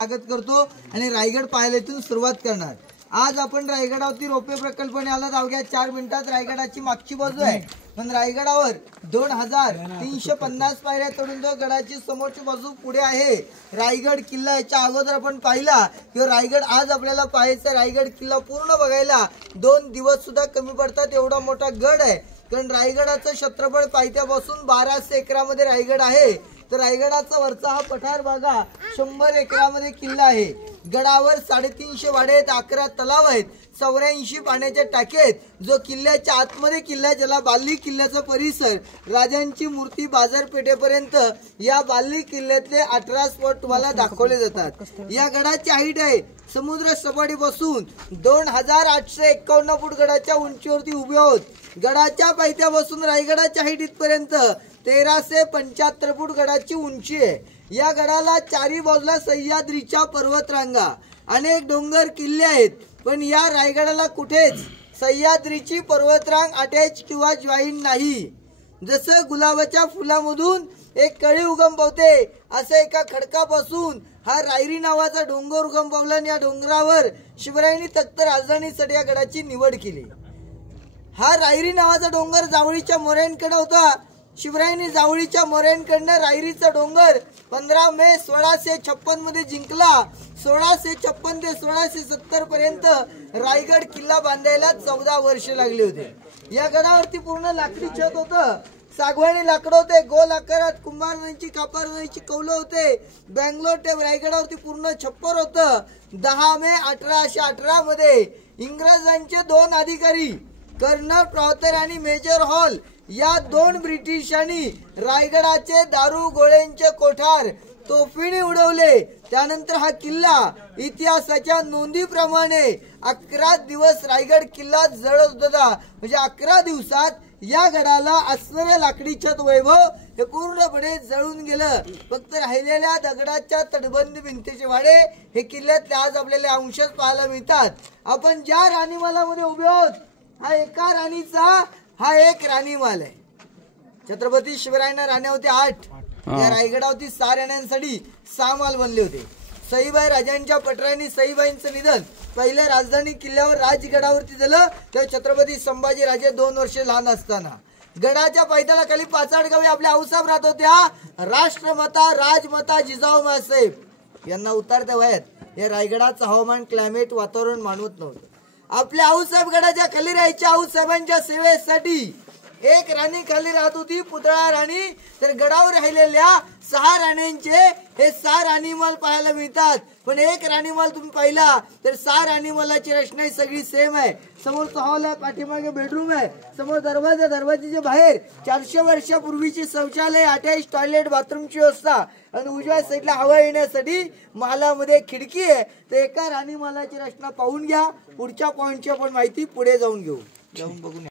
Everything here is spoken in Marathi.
स्वागत करतो आणि रायगड पाहायला सुरुवात करणार। आज आपण रायगडावरती रोपे प्रकल्पाने आलात। अवघ्या 4 मिनिटात रायगडाची मागची बाजू आहे, पण रायगडावर 2350 पायऱ्या चढून तो गडाची समोरची बाजू पुढे आहे। रायगड किल्ला याच्या अगोदर आपण पाहिला की रायगड आज आपल्याला पाहायचा। रायगड किल्ला पूर्ण बघायला 2 दिवस सुद्धा कमी पडतात, एवढा मोठा गड आहे। कारण रायगडाचं क्षेत्रफळ पायथ्यापासून 1200 एकरामध्ये रायगड आहे। तर रायगडाचा वरचा हा पठार भागा 100 एकरामध्ये किल्ला आहे। गडावर 350 वाडे आहेत, 11 तलाव आहेत, 84 पाण्याच्या टाके आहेत। जो किल्ल्याच्या आतमध्ये किल्ला ज्याला बाल्ली किल्ल्याचा परिसर, राजांची मूर्ती बाजारपेठेपर्यंत या बाल्ली किल्ल्यातले 18 स्पॉट तुम्हाला दाखवले जातात। या गडाची हाईट आहे समुद्र सपाटीपासून 2851 फूट गडाच्या उंचीवरती उभे आहोत। गडाच्या पायथ्यापासून रायगडाच्या हाईट इथपर्यंत 1375 फूट गडाची उंची आहे। या गडाला चारी बाजूला सह्याद्रीच्या पर्वतरांगा, अनेक डोंगर किल्ले आहेत, पण या रायगडाला कुठेच सह्याद्रीची पर्वतरांग अटॅच किंवा जॉईन नाही। जसं गुलाबाच्या फुलामधून एक कळी उगम पावते, असं एका खडकापासून हा रायरी नावाचा डोंगर उगम पावला आणि या डोंगरावर शिवरायांनी तख्त राजधानीसाठी या गडाची निवड केली। हा रायरी नावाचा डोंगर जावळीच्या मोऱ्यांकडे होता। शिवरायांनी जावळीच्या मोऱ्यांकडनं रायरीचा डोंगर 15 मे 1656 मध्ये जिंकला। 1656 ते 1670 पर्यंत रायगड किल्ला बांधायला 14 वर्ष लागले होते। या गडावरती पूर्ण लाकडी छत होतं, सागवानी लाकड होते, गोल आकारात कुंभारनाची कापारनाची कौलं होते। बँगलोर ते रायगडावरती पूर्ण छप्पर होतं। 10 मे 1818 मध्ये इंग्रजांचे 2 अधिकारी कर्नल प्रॉतर आणि मेजर हॉल या 2 ब्रिटिशांनी रायगडाचे दारू गोळ्यांचे कोठार तोफीने उडवले। त्यानंतर हा किल्ला इतिहासाच्या नोंदीप्रमाणे 11 दिवस रायगड किल्ला जळत होता। म्हणजे 11 दिवसात या गडाला असणारे लाकडी छत वैभव हे पूर्णपणे जळून गेलं। फक्त राहिलेल्या दगडाच्या तटबंद भिंतीचे वाडे हे किल्ल्यातले आज आपल्याला अंशच पाहायला मिळतात। आपण ज्या राणीमालामध्ये उभे आहोत, हा एका राणीचा हा एक राणीमाल आहे। छत्रपती शिवरायांना राण्या होते 8, या रायगडावरती 6 राण्यांसाठी 6 माल बनले होते। सईबाई राजांच्या पटरांनी सईबाईंचं निधन पहिल्या राजधानी किल्ल्यावर राजगडावरती झालं, तेव्हा छत्रपती संभाजी राजे 2 वर्ष लहान असताना। गडाच्या पायथ्याला खाली 5 गावे आपल्या आऊसाहेब राहत होत्या। राष्ट्रमाता राजमाता जिजाऊ माँसाहेब यांना उतरत्या वयात या रायगडाचं हवामान क्लायमेट वातावरण मानवत नव्हतं। आपल्या आऊसाहेब गडाच्या खाली राहायच्या। आऊसाहेबांच्या सेवेसाठी एक राणी खाली राहत होती, पुतळा राणी। तर गडावर राहिलेल्या 6 राण्यांचे हे 6 राणीमाल पाहायला मिळतात। पण एक राणीमाल तुम्ही पाहिला तर 6 राणीमालाची रचना सगळी सेम आहे। समोरचा हॉल आहे, पाठीमागे बेडरूम आहे, समोर दरवाजा, दरवाजाच्या बाहेर 400 वर्षापूर्वीची शौचालय, अटॅच टॉयलेट, बाथरूमची व्यवस्था आणि उजव्या साईडला हवा येण्यासाठी महालामध्ये खिडकी आहे। तर एका राणीमालाची रचना पाहून घ्या। पुढच्या पॉइंटची आपण माहिती पुढे जाऊन घेऊ, जाऊन बघून